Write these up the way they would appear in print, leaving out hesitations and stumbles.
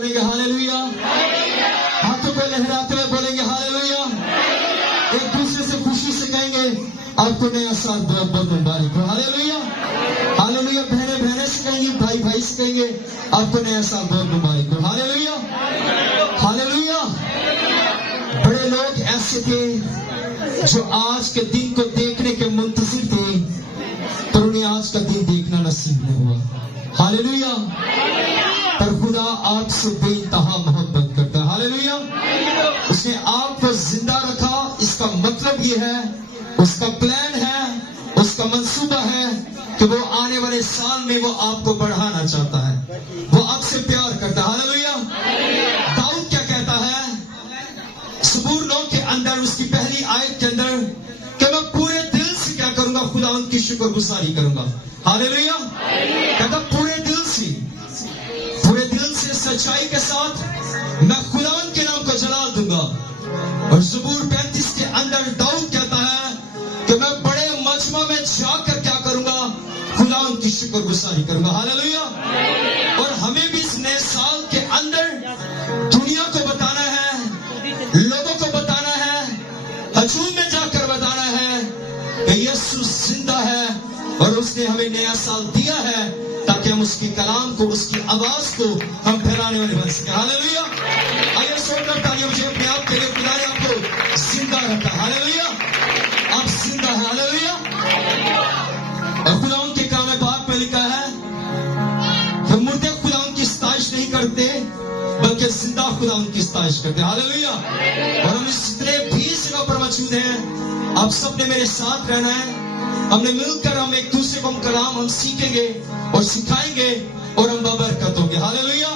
बोलेंगे हालेलुया, हाथों को लहराते हुए बोलेंगे हालेलुया, एक दूसरे से खुशी से कहेंगे आपको नया साल बहुत बहुत मुबारक हो। Hallelujah, hallelujah. बहनें बहनें से कहेंगी, भाई भाई से कहेंगे आपको नया साल बहुत मुबारक हो। Hallelujah, hallelujah. बड़े लोग ऐसे थे जो आज के दिन को देखने के मुंतजिर थे, पर उन्हें आज का दिन देखना नसीब नहीं हुआ। हालेलुया। पर खुदा आपसे बेइंतहा मोहब्बत करता है। हालेलुया। उसने आपको जिंदा रखा, इसका मतलब ये है, उसका प्लान है, उसका मंसूबा है कि वो आने वाले साल में वो आपको बढ़ाना चाहता है, वो आपसे प्यार करता है। हालेलुया। दाऊद क्या कहता है ज़बूर 9 के अंदर, उसकी पहली आयत के अंदर, कि मैं पूरे दिल से क्या करूंगा, खुदा उनकी शुक्रगुजारी करूंगा। हालेलुया। कहता पूरे दिल से सच्चाई के साथ मैं खुदा के नाम को जलाल दूंगा। और ज़बूर 35 के अंदर दाऊद कहता है कि मैं बड़े मजमा में जाकर क्या करूंगा, खुदा उनकी शुक्रगुजारी करूंगा। हालेलुया। और हमें भी इस नए साल के अंदर दुनिया को बताना है, लोगों को बताना है, हजूम में जाकर बताना है कि यीशु जिंदा है और उसने हमें नया साल दिया है ताकि हम उसके कलाम को, उसकी आवाज को हम फैलाने वाले बन सके। हालेलुया। आइए सोचकर तालियां मुझे अपने आप के लिए, खुदा ने आपको जिंदा रखा। हालेलुया। आप जिंदा है। हालेलुया। और खुदा उनके कलाम पाक में लिखा है कि मुर्दे खुदा उनकी सताइश नहीं करते बल्कि जिंदा खुदा उनकी सताइश करते। हालेलुया। और हम जितने भी जगह पर मौजूद हैं, आप सबने मेरे साथ रहना है। हमने मिलकर हम एक दूसरे को हम कलाम हम सीखेंगे और सिखाएंगे और हम बबरकत होंगे। Hallelujah,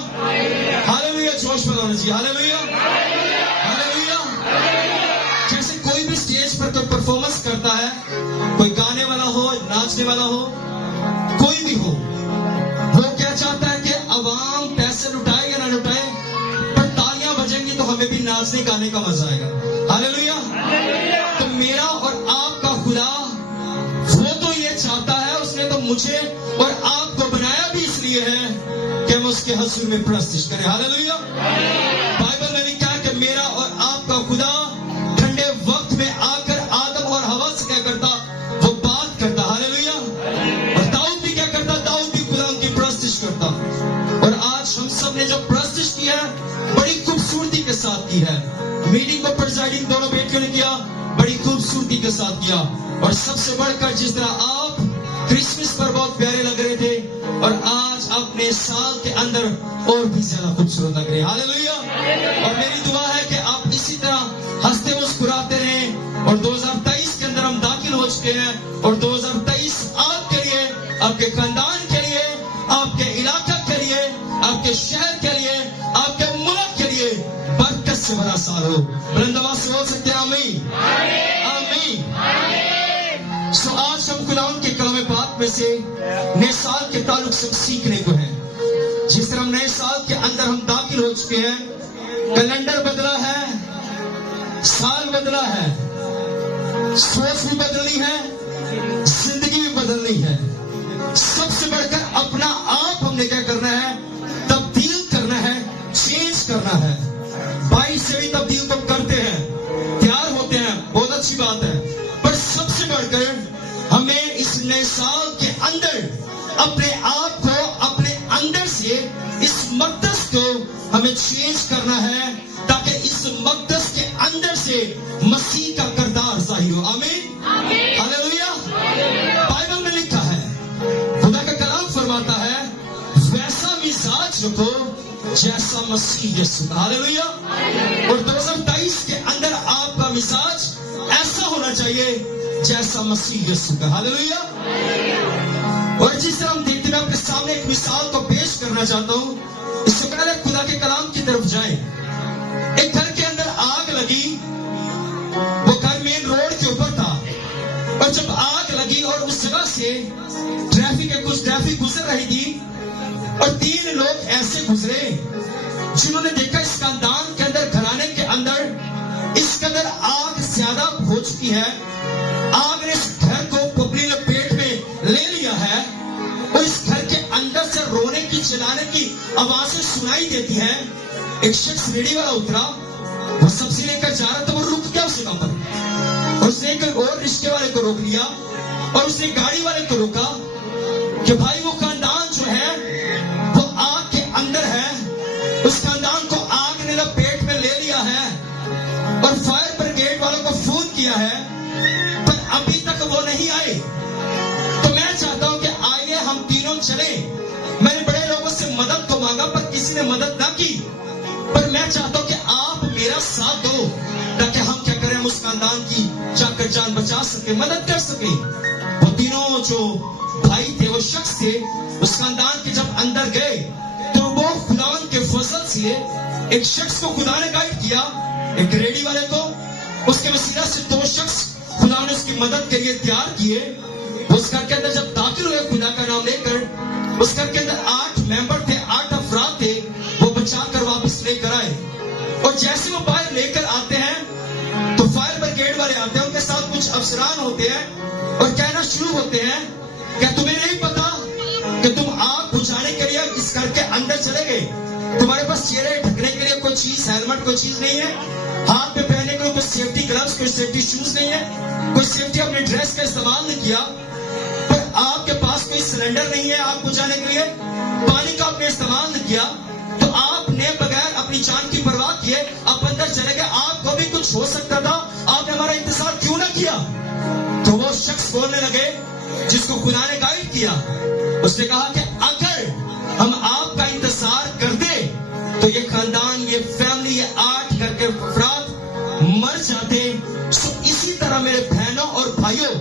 hallelujah. जोश बनाओ जी। Hallelujah, hallelujah. जैसे कोई भी स्टेज पर कोई परफॉर्मेंस करता है, कोई गाने वाला हो, नाचने वाला हो, कोई भी हो, वो क्या चाहता है कि अवाम पैसे लुटाए या ना लुटाए, पर तालियां बजेंगी तो हमें भी नाचने गाने का मजा आएगा। हालेलुया। तो मेरा और आपका खुदा वो तो ये चाहता है, उसने तो मुझे और आपको बनाया भी इसलिए है कि हम उसके हजूर में प्रस्तिश करें। हालेलुया। बाइबल में लिखा है कि मेरा और आपका खुदा ठंडे वक्त में आकर आदम और हवा से क्या करता, वो बात करता। हालेलुया। और दाऊद भी क्या करता, दाऊद भी खुदा उनकी प्रस्तिश करता। और आज हम सब ने जो प्रस्तिश की है बड़ी खूबसूरती के साथ की है। मीटिंग को प्रिजाइडिंग दोनों बेटियों ने किया, बड़ी खूबसूरती के साथ किया। और सबसे बढ़कर जिस तरह आप क्रिसमस पर बहुत प्यारे लग रहे थे, और आज अपने साल के अंदर और भी ज्यादा खूबसूरत लग रहे हैं। हालेलुया। और मेरी दुआ है कि आप इसी तरह हंसते मुस्कुराते रहें। और 2023 के अंदर हम दाखिल हो चुके हैं, और 2023 आपके लिए, आपके खानदान के लिए, आपके इलाका के लिए, आपके शहर के लिए, आपके मुल्क के लिए बरकत से भरा साल हो। बुलंद आवाज से बोल सकते हैं आमीन, आमीन। सो आज हम खुदावंद के कलाम पाक में से नए साल के ताल्लुक से सीखने को है। जिस तरह हम नए साल के अंदर हम दाखिल हो चुके हैं, कैलेंडर बदला है, साल बदला है, सोच भी बदलनी है, जिंदगी भी बदलनी है। सबसे बढ़कर अपना आप हमने क्या करना है, तब्दील करना है, चेंज करना है। 22 से भी तब्दील तो करते हैं, तैयार होते हैं, बहुत अच्छी बात है, पर सबसे बढ़कर हमें इस नए साल के अंदर अपने आप को, अपने अंदर से इस मक़दस को हमें चेंज करना है, ताकि इस मक़दस के अंदर से मसीह का किरदार ज़ाहिर हो। आमीन, हालेलुया। बाइबल में लिखा है, खुदा का कलाम फरमाता है, वैसा मिजाज रखो जैसा मसीह यीशु का। हालेलुया। और 2023 के अंदर आपका मिजाज ऐसा होना चाहिए जैसा मसीह यीशु का। हालेलुया। और जिस तरह हम देखते हैं, आपके सामने एक मिसाल को पेश करना चाहता हूं। इससे पहले खुदा के कलाम की तरफ जाएं। एक घर के अंदर आग लगी, वो घर मेन रोड के ऊपर था, और जब आग लगी और उस जगह से कुछ ट्रैफिक गुजर रही थी, और 3 लोग ऐसे गुजरे जिन्होंने देखा इस खानदान के अंदर, घराने के अंदर इस कदर आग ज्यादा हो चुकी है, आग ने इस घर को पपड़ी लपेट में ले लिया है, और इस घर के अंदर से रोने की, चिल्लाने की आवाजें सुनाई देती हैं। एक शख्स रेडी वाला उतरा, वो सब्जी लेकर जा रहा था, वो रुक गया उस जगह पर। और उसने एक और रिक्शे वाले को रोक लिया और उसने गाड़ी वाले को रोका कि भाई वो खानदान जो है वो आग के अंदर है, उस खानदान को आग ने लपेट में ले लिया है और फायर ब्रिगेड वालों को फोन किया है, पर अभी तक वो नहीं आए। तो मैं चाहता हूं कि आइए हम तीनों चले। मैंने बड़े लोगों से मदद को मांगा पर किसी ने मदद ना की, पर मैं चाहता हूं कि आप मेरा साथ दो ताकि हम क्या करें, हम उस खानदान की जाकर जान बचा सके, मदद कर सके। वो तीनों जो भाई थे, वो शख्स थे, उस खानदान के जब अंदर गए तो वो खुदावन के फजल से एक शख्स को खुदा ने गाइड किया, एक रेडी वाले को। उसके वसीला से 2 शख्स खुदा ने उसकी मदद के लिए तैयार किए। उस घर के अंदर जब दाखिल हुए खुदा का नाम लेकर, उस घर के अंदर 8 मेंबर थे, 8 अफराद थे, वो बचाकर वापस लेकर आए। और जैसे वो बाहर लेकर आते हैं तो फायर ब्रिगेड वाले आते हैं, उनके साथ कुछ अफसरान होते हैं और कहना शुरू होते हैं, क्या तुम्हें नहीं पता कि तुम आग बुझाने के लिए इस घर के अंदर चले गए? तुम्हारे पास चेहरे ढकने के लिए कोई चीज, हेलमेट कोई चीज नहीं है, हाथ में पहनने के लिए कोई सेफ्टी ग्लव्स, कोई सेफ्टी शूज नहीं है, कोई सेफ्टी अपने ड्रेस का इस्तेमाल नहीं किया, पर आपके पास कोई सिलेंडर नहीं है आग बुझाने के लिए, पानी का आपने इस्तेमाल नहीं किया, तो आपने बगैर अपनी जान की परवाह किए आप अंदर चले गए। आपको भी कुछ हो सकता था, आपने हमारा इंतजार क्यों ना किया? तो वो शख्स बोलने लगे जिसको खुदा ने गाइड किया। उसने कहा कि अगर हम आपका इंतजार कर दे तो ये खानदान, ये फैमिली, ये 8 घर के अफराद मर जाते। सो इसी तरह मेरे बहनों और भाइयों,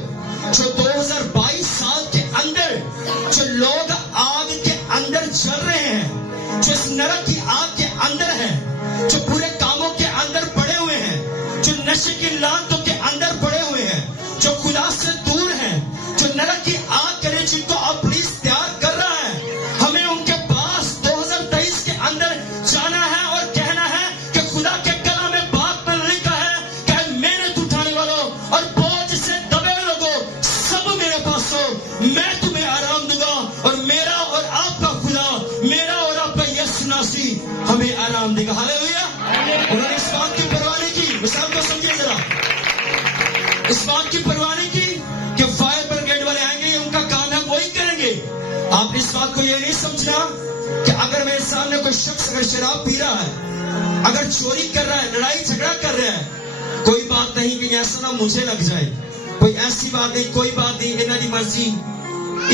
जो 2022 साल के अंदर जो लोग आग के अंदर जल रहे हैं, जो इस नरक की आग के अंदर हैं, जो बुरे कामों के अंदर पड़े हुए हैं, जो नशे की लानतों के अंदर पड़े हुए हैं, जो खुदा से दूर हैं, जो नरक की आग के लिए जिनको इब्लीस तैयार कर रहा है, हमें उनके पास 2023 के अंदर जाना है और कहना है कि खुदा के कलाम में बात में लिखा है कि मेहनत उठाने वालों और बोझ से दबे लोगों, सब मेरे पास हो, मैं तुम्हें आराम दूंगा। और मेरा और आपका खुदा, मेरा और आपका यीशु मसीह हमें आराम देगा। हालेलुया। उन्होंने इस बात की परवाह नहीं की, मिसाल को समझिए जरा, इस बात की परवाह नहीं की कि फायर ब्रिगेड वाले आएंगे, उनका काम है वही करेंगे। आप इस बात को ये नहीं समझना कि अगर मेरे सामने कोई शख्स अगर शराब पी रहा है, अगर चोरी कर रहा है, लड़ाई झगड़ा कर रहा है, कोई बात नहीं कि ऐसा ना मुझे लग जाए, कोई ऐसी बात नहीं, कोई बात नहीं, इन्हों की मर्जी,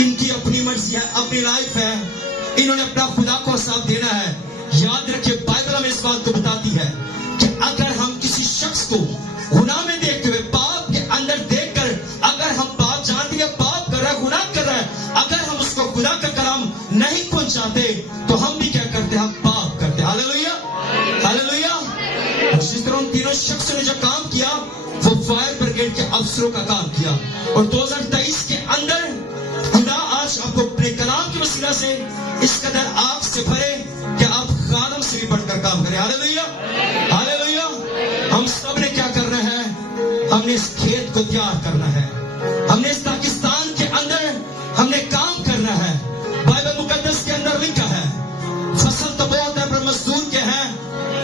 इनकी अपनी मर्जी है, अपनी लाइफ है, इन्होंने अपना खुदा को हिसाब देना है। याद रखिए, बाइबल हमें इस बात को बताती है कि अगर हम किसी शख्स को गुनाह में देखते हुए, पाप के अंदर देखकर, अगर हम पाप जानते हैं, पाप कर रहा है, गुनाह कर रहा है, अगर हम उसको खुदा का कलाम नहीं पहुंचाते तो हम भी क्या करते हैं, हम पाप करते हैं। Hallelujah, hallelujah. जिस तरह उन तीनों शख्सों ने जो काम किया, वो फायर ब्रिगेड के अफसरों का काम किया। और 2023 के अंदर खुदा आज आपको अपने कलाम के वसीला से इस कदर आग से भरे कि आप खादम से भी बढ़कर काम करें। Hallelujah, hallelujah. हम सब ने क्या करना है, हमने इस खेत को तैयार करना है, हमने इस पाकिस्तान के अंदर हमने काम करना है। बाइबल मुकद्दस के अंदर लिखा है, फसल तो बहुत है पर मजदूर के हैं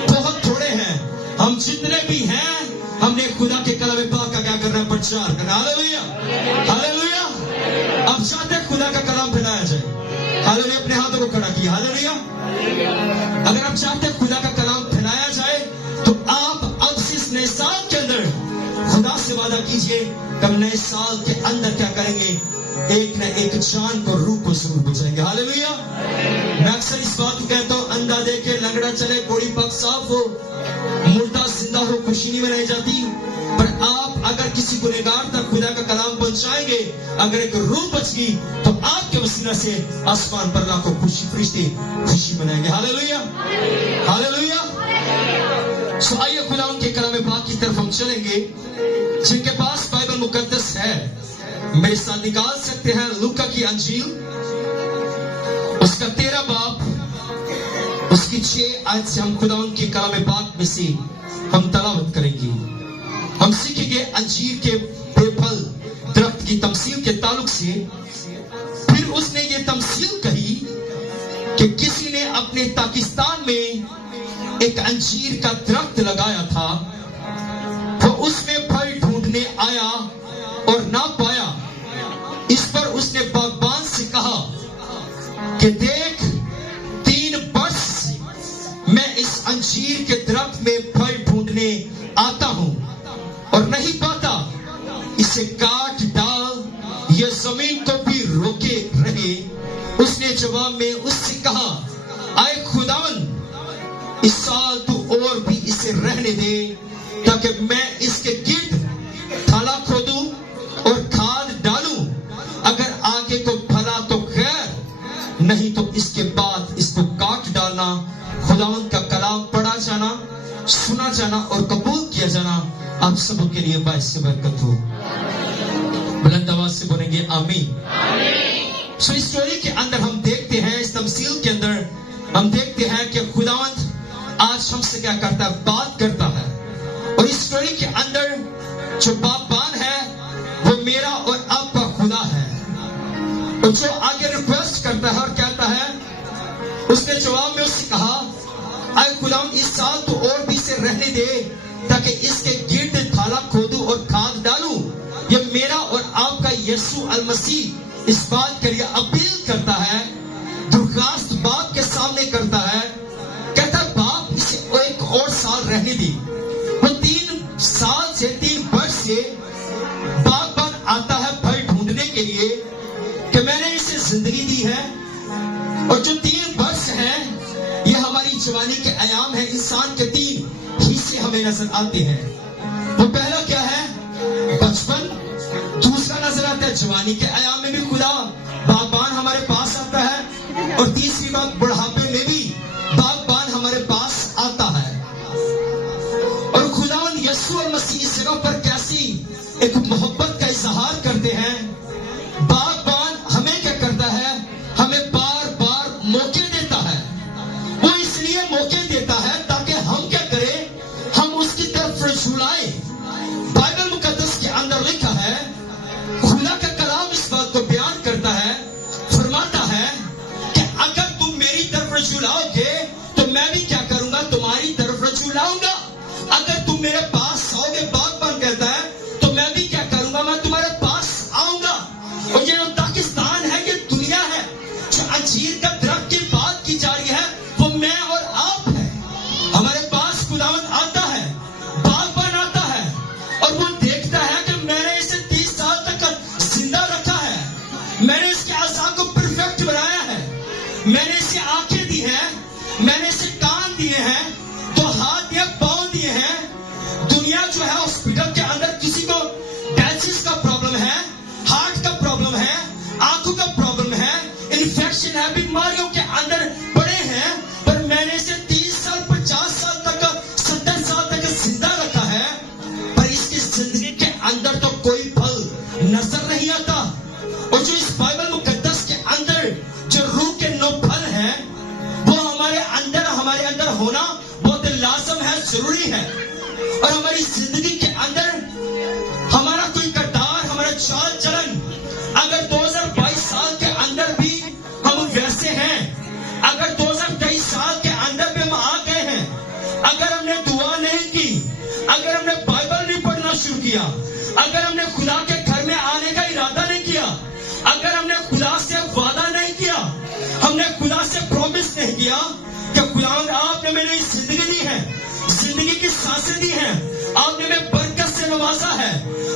बहुत थोड़े हैं। हम जितने भी हैं, हमने खुदा के कलाम पाक का क्या करना है, प्रचार करना। Hallelujah, hallelujah. आप चाहते हैं खुदा का कलाम फैलाया जाए? हालेलुया। अपने हाथों को खड़ा किया। हालेलुया। अगर आप चाहते हैं खुदा का कलाम फैलाया जाए तो आप अब से इस नए साल के अंदर खुदा से वादा कीजिए कि हम नए साल के अंदर क्या करेंगे, एक न एक जान को, रूह को जरूर बचाएंगे। हालेलुया। मैं अक्सर इस बात को कहता हूं, अंधा देखे लंगड़ा चले, कोड़ी पग साफ हो, मुर्दा जिंदा हो, खुशी नहीं मनाई जाती। पर आप अगर किसी गुनहगार तक खुदा का कलाम पहुंचाएंगे, अगर एक रूह बच गई तो आपके वसीला से आसमान पर लाखों खुशी फरिश्ते खुशी मनाएंगे। Hallelujah, hallelujah. सो आइए खुदा उनके कलाम पाक की तरफ हम चलेंगे। जिनके पास बाइबल मुकद्दस है मेरे साथ निकाल सकते हैं लूका की अंजील, उसका 13 बाब, उसकी 6 आयत से हम खुदा उनके कलाम पाक में से हम तलावत करेंगे। हम सीखेंगे अंजीर के बेफल दरख्त की तमसील के ताल्लुक से। फिर उसने ये तमसील कही کہ کسی نے اپنے پاکستان میں ایک انجیر کا درخت لگایا تھا، وہ اس میں پھل ڈھونڈنے آیا اور نہ پایا۔ اس پر اس نے باغبان سے کہا کہ دیکھ، 3 برس میں اس انجیر کے درخت میں پھل ڈھونڈنے آتا ہوں اور نہیں پاتا، اسے کاٹ ڈال، یہ زمین کو بھی روکے رہے۔ اس نے جواب میں اس سے کہا، اے خداوند، اس سال تو اور بھی اسے رہنے دے تاکہ میں اس کے گرد تھالا کھودوں اور کھاد ڈالوں، اگر آگے کو پھلا تو خیر، نہیں تو اس کے بعد اس کو کاٹ ڈالنا۔ خداوند کا کلام پڑھا جانا، سنا جانا اور قبول کیا جانا آپ سب کے لیے باعث برکت ہو۔ بلند آواز سے بولیں گے آمین۔ سو اس اسٹوری کے اندر ہم دیکھتے ہیں، اس تمثیل کے اندر ہم دیکھتے ہیں کہ خداوند آج ہم سے کیا کرتا ہے، بات کرتا ہے۔ اور اس اسٹوری کے اندر جو باغبان ہے وہ میرا اور آپ کا خدا ہے، اور جو آگے ریکویسٹ کرتا ہے اور کہتا ہے، اس نے جواب میں اس سے کہا، اے خداوند، اس سال تو اور بھی اسے رہنے دے تاکہ اس کے گرد تھالا کھودوں اور کھاد ڈالوں۔ یہ میرا اور آپ کا یسوع المسیح اس بات کے لیے اپیل کرتا ہے، درخواست باپ کے سامنے کرتا ہے، کہتا ہے باپ اسے ایک اور سال رہنے دی۔ وہ 3 سال سے 3 برس سے باغبان آتا ہے پھل ڈھونڈنے کے لیے کہ میں نے اسے زندگی دی ہے، اور جو 3 برس ہیں یہ ہماری جوانی کے ایام ہیں۔ انسان کے 3 حصے ہمیں نظر آتے ہیں۔ وہ پہلا کیا ہے؟ بچپن۔ دوسرا نظر آتا ہے جوانی کے ایام میں بھی خدا باغبان ہمارے پاس آتا ہے، اور تیسری بات بڑھاپے میں بھی باغبان ہمارے پاس آتا ہے۔ اور خداوند یسوع مسیح اس جگہ پر کیسی ایک محبت کا اظہار کرتے ہیں۔ باغبان ہمیں کیا کرتا ہے؟ ہمیں بار بار موقع دیتا ہے۔ وہ اس لیے موقع دیتا ہے تاکہ ہم کیا کریں، ہم اس کی طرف رجوع لائیں۔ بائبل مقدس کے اندر لکھا ہے، خدا کا کلام اس بات کو بیان کرتا ہے، فرماتا ہے کہ اگر تم میری طرف رجوع لاؤ گے تو میں بھی کیا کروں گا، تمہاری طرف رجوع لاؤں گا۔ اگر تم میرے پاس آؤ گے، باغبان کہتا ہے، تو میں بھی کیا کروں گا، میں تمہارے پاس آؤں گا۔ اور یہ جو پاکستان ہے، یہ دنیا ہے، جو انجیر کا درخت کی بات کی جا رہی ہے، وہ میں اور آپ ہے۔ ہمارے پاس خداوند آتا ہے، باغبان آتا ہے، اور وہ دیکھتا ہے کہ میں نے اسے 30 سال تک زندہ رکھا ہے، میں نے اس کے اعضاء کو پرفیکٹ بنایا ہے، میں نے اسے آنکھیں دی ہیں، میں نے اسے کان دیے ہیں، 2 ہاتھ دیے، پاؤں دیے ہیں۔ دنیا جو ہے ہاسپٹل کے اندر کسی کو ڈائبٹیز کا پرابلم ہے، ہارٹ کا پرابلم ہے، آنکھوں کا پرابلم ہے، انفیکشن ہے، بیماریوں کے اندر پڑے ہیں، پر میں نے اسے 30 سال 50 سال تک 70 سال تک زندہ رکھا ہے، پر اس کی زندگی کے اندر تو کوئی پھل نظر نہیں آتا۔ اور جو اس بائبل مقدس کے اندر جو روح کے 9 پھل ہیں، وہ ہمارے اندر ہونا بہت لازم ہے، ضروری ہے۔ اور ہماری زندگی کے اندر ہمارا کوئی کردار، ہمارا چال چلن، اگر 2022 سال کے اندر بھی ہم ویسے ہیں، اگر 2023 سال کے اندر بھی ہم آ گئے ہیں، اگر ہم نے دعا نہیں کی، اگر ہم نے بائبل نہیں پڑھنا شروع کیا، اگر ہم نے خدا کے گھر میں آنے کا ارادہ نہیں کیا، اگر ہم نے خدا سے وعدہ نہیں کیا، ہم نے خدا سے پرومس نہیں کیا کہ خداوند آپ نے میری زندگی دی ہے، زندگی کی سانسیں دی ہیں، آپ نے میں برکت سے نوازا ہے،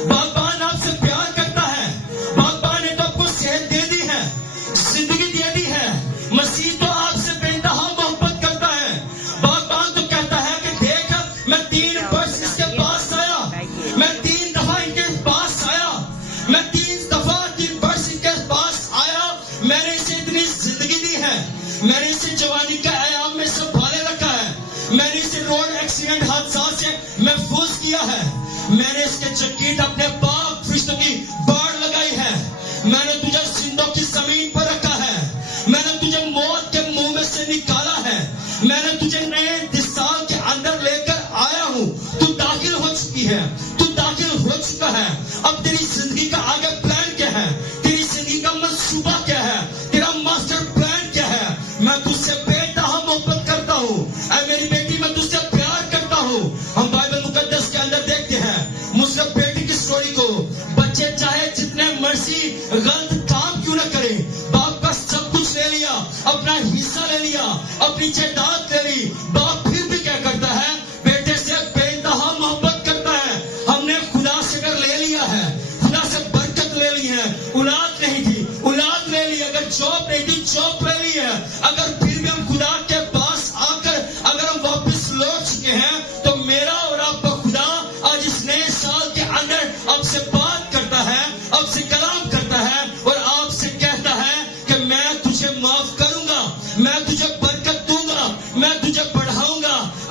باغبان آپ سے پیار کرتا ہے، باغبان نے تو آپ کو صحت دے دی ہے، زندگی دے دی ہے، مسیح تو آپ سے بے انتہا محبت کرتا ہے۔ باغبان تو کہتا ہے کہ دیکھ، میں 3 برس اس کے پاس آیا، میں 3 دفعہ ان کے پاس آیا، میں 3 دفعہ 3 برس ان کے پاس آیا، میں نے اسے اتنی زندگی دی ہے، میں نے اسے جوانی کا ایام میں سنبھالے رکھا ہے، میں نے اسے روڈ ایکسیڈنٹ حادثات سے محفوظ کیا ہے، میں نے اس کے چکیٹ اپنے پاک فرشتوں کی باڑ لگائی ہے، میں نے تجھے زندوں کی زمین پر رکھا ہے، میں نے تجھے موت کے منہ میں سے نکالا ہے، میں نے تجھے نئے سال کے اندر لے کر آیا ہوں، تو داخل ہو چکی ہے، تو داخل ہو چکا ہے۔ اب تیری زندگی کا آگے پلان کیا ہے، تیری زندگی کا منصوبہ کیا ہے، تیرا ماسٹر پلان کیا ہے، میں تجھ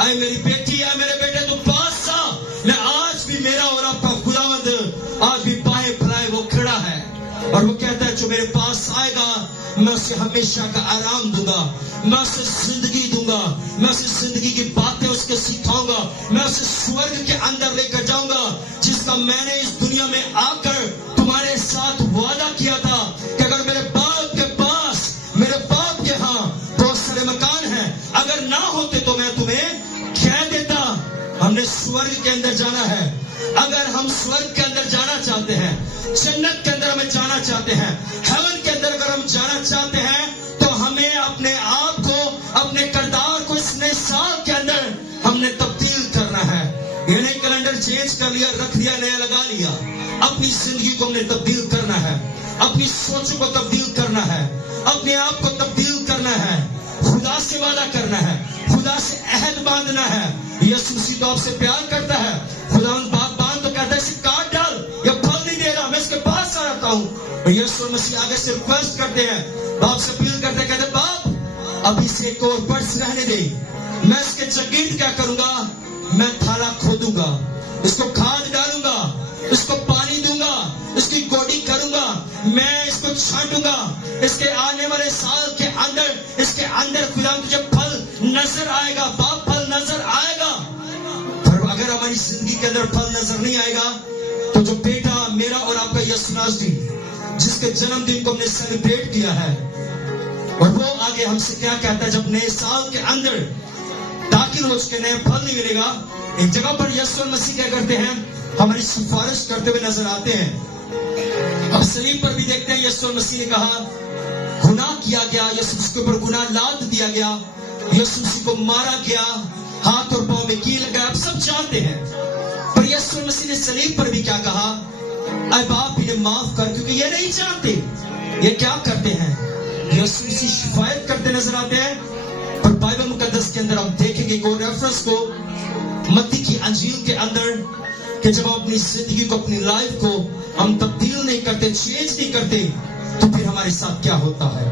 आए मेरी बेटी, आए मेरे बेटे, तू पास आ। मैं आज भी मेरा और आपका खुदावंद आज भी बाएं फैलाए वो खड़ा है और वो कहता है जो मेरे पास आएगा मैं उसे हमेशा का आराम दूंगा, मैं उसे जिंदगी दूंगा, मैं उसे जिंदगी की बातें उसके सिखाऊंगा, मैं उसे स्वर्ग के अंदर लेकर जाऊंगा जिसका मैंने इस दुनिया में आकर तुम्हारे साथ वादा किया था कि अगर मेरे बाप के पास, मेरे बाप के यहाँ बहुत सारे मकान हैं, अगर ना होते तो मैं तुम्हें कह देता। हमने स्वर्ग के अंदर जाना है। अगर हम स्वर्ग के अंदर जाना चाहते हैं, जन्नत के अंदर हमें जाना चाहते हैं, हेवन के अंदर अगर हम जाना चाहते हैं तो हमें अपने आप को, अपने किरदार को इस नए साल के अंदर हमने तब्दील करना है। ये नहीं कैलेंडर चेंज कर लिया, रख दिया, नया लगा लिया। अपनी जिंदगी को हमने तब्दील करना है, अपनी सोचों को तब्दील करना है, अपने आप को तब्दील करना है, खुदा से वादा करना है, खुदा से अहद बांधना है। यीशु मसीह तो आपसे प्यार करता है। खुदा बात बांध तो कहता है इसे काट डाल, ये फल नहीं दे रहा, मैं इसके पास आ रहा हूँ। और यीशु मसीह आगे से रिक्वेस्ट करते हैं, बाप से अपील करते हैं, कहते बाप अभी से एक और वर्ष रहने दे, मैं इसके जगीर क्या करूंगा, मैं थाला खोदूंगा, इसको खाद डालूंगा, इसको पानी दूंगा, इसकी गोडी करूंगा, मैं इसको छांटूंगा, इसके आने वाले साल के अंदर, इसके अंदर खुदा तुझे फल नजर आएगा, बाप फल नजर आएगा। पर अगर हमारी जिंदगी के अंदर फल नजर नहीं आएगा तो जो बेटा मेरा और आपका यीशु नासरी जिसके जन्मदिन को हमने सेलिब्रेट किया है, और वो आगे हमसे क्या कहता है, जब नए साल के अंदर दाखिल हो चुके नए फल नहीं मिलेगा, एक जगह पर यीशु मसीह क्या करते हैं, हमारी सिफारिश करते हुए नजर आते हैं। अब सलीब पर भी देखते हैं यीशु मसीह ने कहा गुनाह किया गया, यीशु मसीह के ऊपर गुनाह लाद दिया गया, यीशु मसीह को मारा गया, हाथ और पांव में कील लगाया, आप सब जानते हैं। पर यीशु मसीह ने सलीब पर भी क्या कहा, ऐ बाप इन्हें माफ कर क्योंकि ये नहीं जानते ये क्या करते हैं। यीशु मसीह शिफायत करते नजर आते हैं। पर बाइबल मुकद्दस के अंदर हम देखेंगे एक और रेफरेंस को मत्ती की अंजील के अंदर कि जब हम अपनी जिंदगी को, अपनी लाइफ को हम तब्दील नहीं करते, चेंज नहीं करते, तो फिर हमारे साथ क्या होता है।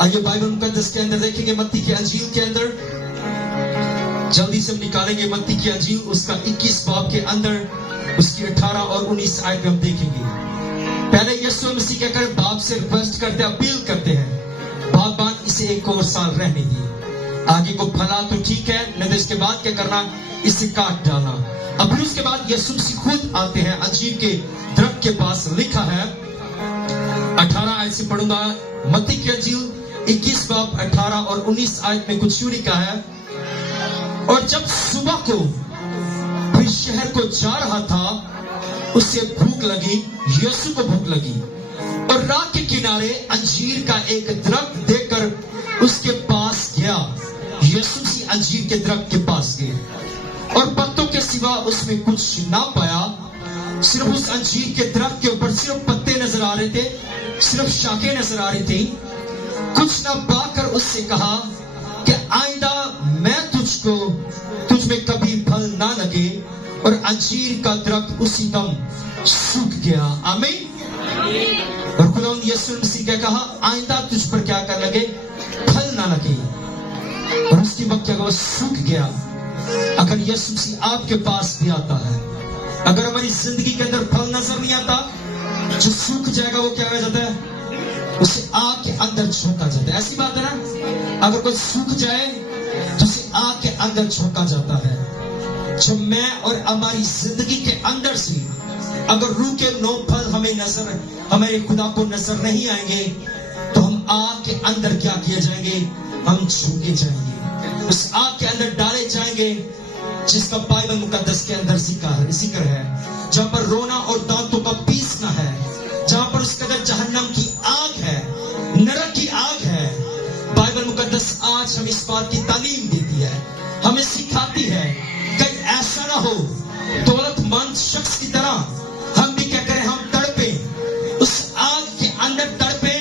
आइए बाइबल मुकद्दस के अंदर देखेंगे मत्ती की अंजील के अंदर, जल्दी से हम निकालेंगे मत्ती की अंजील उसका 21 बाब के अंदर उसकी 18 और 19 आयत में हम देखेंगे। पहले यीशु मसीह क्या करे, बाप से रिक्वेस्ट करते, अपील करते हैं, बागबान इसे एक और साल रहने दिए, आगे को फला तो ठीक है, नहीं तो इसके बाद क्या करना, इसे काट डालना। अब फिर उसके बाद यीशु मसीह खुद आते हैं अंजीर के दरख्त के पास। लिखा है 18 आयत से पढ़ूंगा, मत्ती की अंजील 21 बाब 18 और 19 आयत में कुछ यूं लिखा है, और जब सुबह को फिर शहर को जा रहा था उसे भूख लगी, यीशु को भूख लगी, और राह के किनारे अंजीर का एक दरख्त देखकर उसके पास गया। यीशु मसीह अंजीर के दरख्त के पास गए और पत्तों के सिवा उसमें कुछ ना पाया, सिर्फ उस अंजीर के दरख्त के ऊपर सिर्फ पत्ते नजर आ रहे थे, सिर्फ शाखें नजर आ रही थी। कुछ ना पाकर उससे कहा कि आइंदा मैं तुझ में कभी फल ना लगे, और अंजीर का दरख्त उसी दम सूख गया। आमीन। और खुदा यीशु मसीह क्या कहा, आइंदा तुझ पर क्या कर लगे, फल ना लगे, और उसकी वक्त क्या सूख गया। अगर यीशु मसीह आपके पास भी आता है, अगर हमारी जिंदगी के अंदर फल नजर नहीं आता, जो सूख जाएगा वो क्या हो जाता है, उसे आग के अंदर झोंका जाता है। ऐसी बात है ना, अगर कोई सूख जाए तो उसे आग के अंदर झोंका जाता है। जब मैं और हमारी जिंदगी के अंदर से अगर रूह के 9 फल हमें नजर, हमारे खुदा को नजर नहीं आएंगे, तो हम आग के अंदर क्या किए जाएंगे, हम झोंके जाएंगे, उस आग के अंदर डाले जाएंगे जिसका बाइबल मुकद्दस के अंदर जिक्र है, जहां पर रोना और दांतों का पीसना है, जहां पर उसके अंदर जहन्नम की आग है, नरक की आग है। बाइबल मुकद्दस आज हम इस बात की तालीम देती है, हमें सिखाती है, कहीं ऐसा ना हो दौलतमंद शख्स की तरह हम भी क्या करें, हम तड़पे, उस आग के अंदर तड़पे,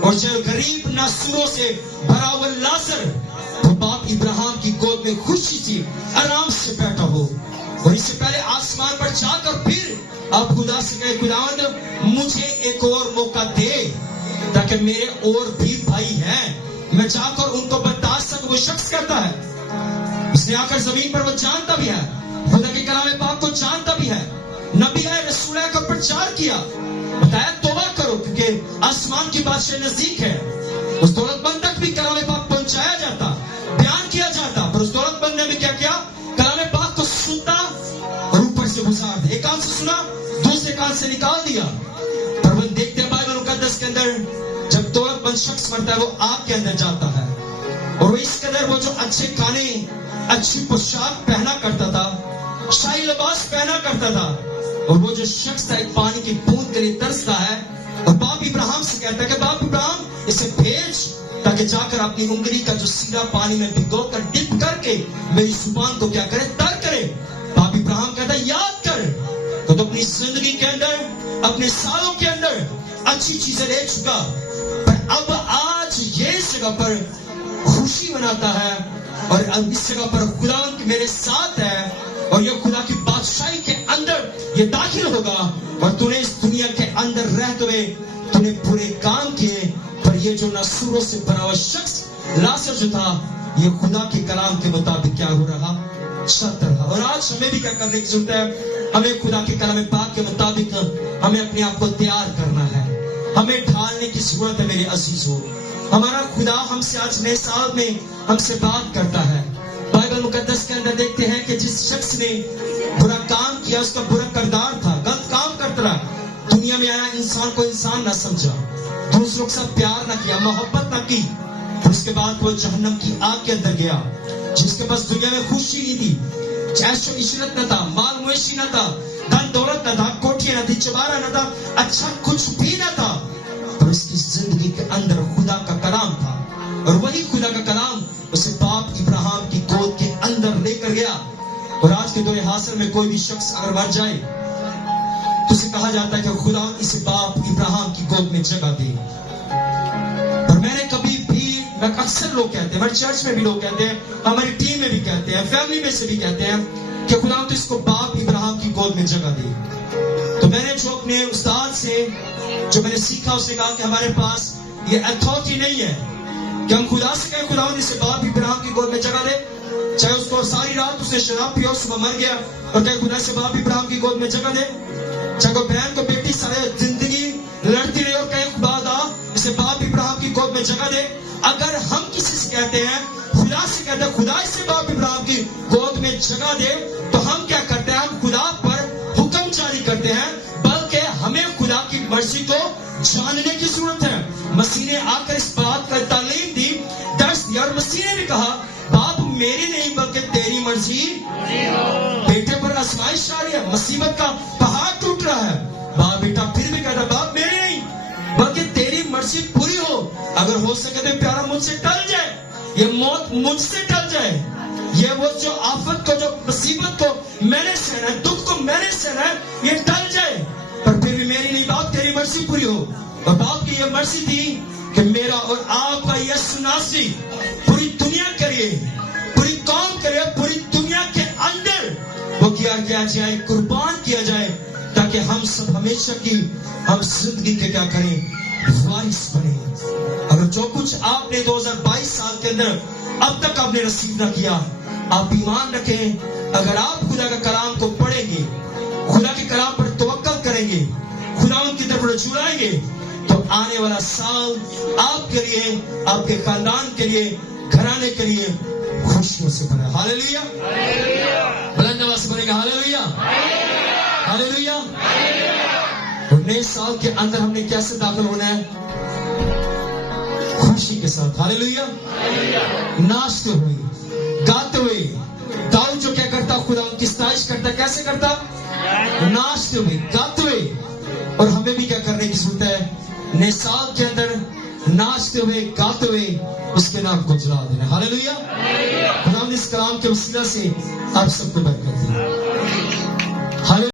और जो गरीब नासुरों से भरा हुआ लाजर तो बाप इब्राहिम की गोद में खुशी से आराम से बैठा हो, और इससे पहले आसमान पर जाकर फिर आप खुदा से कहे, खुदावंद मुझे एक और मौका दे ताकि मेरे और भी भाई हैं, मैं जाकर उनको बता सकूं। वो शख्स कहता है उसने आकर जमीन पर वो जानता भी है, खुदा के कलाम पाक को जानता भी है, नबी है, रसूल है का प्रचार किया, बताया तौबा करो क्योंकि आसमान की बादशाह नजदीक है। उस दौलतमंद तक भी कलाम पाक पहुंचाया जाता, बयान किया जाता, पर उस दौलतमंद ने भी क्या किया, कलाम पाक को सुनता और ऊपर से गुजार दिया। एक कान से सुना, दूसरे कान से निकाल दिया। पर वो देखते हैं बाइबल मुकद्दस के अंदर जब दौलतमंद शख्स मरता है वो आग के अंदर जाता है, और वो इस कदर वो जो अच्छे खाने, अच्छी पोशाक पहना करता था, शाही लिबास पहना करता था, और वो जो शख्स था एक पानी की बूंद के लिए तरसता है, और बाप इब्राहिम से कहता है कि बाप इब्राहिम इसे भेज ताकि जाकर अपनी उंगली का जो सीधा पानी में भिगो कर डिप करके मेरी जुबान को क्या करे, तर करे। बाप इब्राहिम कहता है याद कर, तो अपनी जिंदगी के अंदर, अपने सालों के अंदर अच्छी चीजें ले चुका, पर अब आज ये इस जगह पर खुशी मनाता है, और अब इस जगह पर खुदा मेरे साथ है, और ये खुदा की बादशाही के अंदर ये दाखिल होगा, और तूने इस दुनिया के अंदर रहते हुए तूने बुरे काम किए, पर ये जो नसूरों से बना हुआ शख्स लासर जो था, ये खुदा के कलाम के मुताबिक क्या हो रहा, चलता रहा। और आज हमें भी क्या करने की जरूरत है, हमें खुदा के कलाम पाक के मुताबिक हमें अपने आप को तैयार करना है, हमें ढालने की जरूरत है मेरे अजीजों। हमारा खुदा हमसे आज नए साल में हमसे बात करता है। बाइबल मुकद्दस के अंदर देखते हैं कि जिस शख्स ने बुरा काम किया, उसका बुरा किरदार था, गलत काम करता रहा, दुनिया में आया, इंसान को इंसान ना समझा, दूसरों के साथ प्यार ना किया, मोहब्बत ना की, फिर उसके बाद वो जहन्नम की आग के अंदर गया, जिसके पास दुनिया में खुशी नहीं थी, ऐशो इशरत न था, माल मवेशी न था, धन दौलत न था, कोठियां न थी, चबारा न था, अच्छा कुछ भी न था, पर उसकी जिंदगी के अंदर खुदा का कलाम था, और वही खुदा का कलाम उसे बाप इब्राहिम की गोद के अंदर लेकर गया। और आज के दौर हासिल में कोई भी शख्स अगर मर जाए तो उसे कहा जाता है कि खुदा इसे बाप इब्राहिम की गोद में जगह दे। और मैंने कभी भी, मैं अक्सर लोग कहते हैं, हमारे चर्च में भी लोग कहते हैं, हमारी टीम में भी कहते हैं, फैमिली में से भी कहते हैं कि खुदा तो इसको बाप इब्राहिम की गोद में जगह दे। तो मैंने जो अपने उस्ताद से जो मैंने सीखा, उसने कहा कि हमारे पास ये अथॉरिटी नहीं है कि हम खुदा से कहें खुदा इसे बाप इब्राहिम की गोद में जगह दे, चाहे उसको सारी रात उसने शराब पिया, सुबह मर गया, और कहे खुदा से बाप इब्राहिम की गोद में जगह दे, चाहे कोई बहन को बेटी सारे जिंदगी लड़ती रही और कहे खुदा इसे बाप इब्राहिम की गोद में जगह दे। अगर हम किसी से कहते हैं, खुदा से कहते हैं खुदा इसे बाप इब्राहिम की गोद में जगह दे, तो हम क्या करते हैं, हम खुदा पर हुक्म जारी करते हैं, बल्कि हमें खुदा की मर्जी को जानने की जरूरत है। मसीह ने आकर इस बात का तालीम दी, दर्श दिया, और मसीह ने भी कहा बाप मेरी नहीं बल्कि तेरी मर्जी। बेटे पर आजमाइश आ रही है, मुसीबत का पहाड़ टूट रहा है, बाप बेटा फिर भी कहता बाप मेरी नहीं बल्कि तेरी मर्जी पूरी हो, अगर हो सके तो प्यारा मुझसे टल जाए, ये मौत मुझसे टल जाए, ये वो जो आफत को, जो मुसीबत को मैंने सहना है, दुख को मैंने सहना है, ये टल जाए, पर फिर भी मेरी नहीं बाप तेरी मर्जी पूरी हो। और बाप की ये मर्जी थी कि मेरा और आपका यीशु नासरी पूरी दुनिया के लिए, पूरी कौम के लिए, पूरी दुनिया के अंदर वो किया जाए, कुर्बान किया जाए, ताकि हम सब हमेशा की हम जिंदगी के क्या करें, वारिस बने। अगर जो कुछ आपने 2022 साल के अंदर अब तक आपने नसीब न किया, आप ईमान रखें, अगर आप खुदा का कलाम को पढ़ेंगे, खुदा के कलाम पर तवक्कल करेंगे, खुदा उनकी तरफ रुजू आएंगे, तो आने वाला साल आपके लिए, आपके खानदान के लिए, घराने के लिए खुशियों से भरा। हालेलुया, बुलंद आवाज से बोलेगा हालेलुया, हालेलुया। और नए साल के अंदर हमने कैसे दाखिल होना है, खुशी के साथ। हालेलुया, नाचते हुए, गाते हुए। दाऊद जो क्या करता, खुदा उनकी सताइश करता, कैसे करता, नाचते हुए, गाते हुए। और हमें भी क्या करने की जरूरत है, नए साल के अंदर नाचते हुए, गाते हुए उसके नाम को जला देना। हालेलुया, खुदा इस कलाम के वसीला से आप सबको बरकत दे।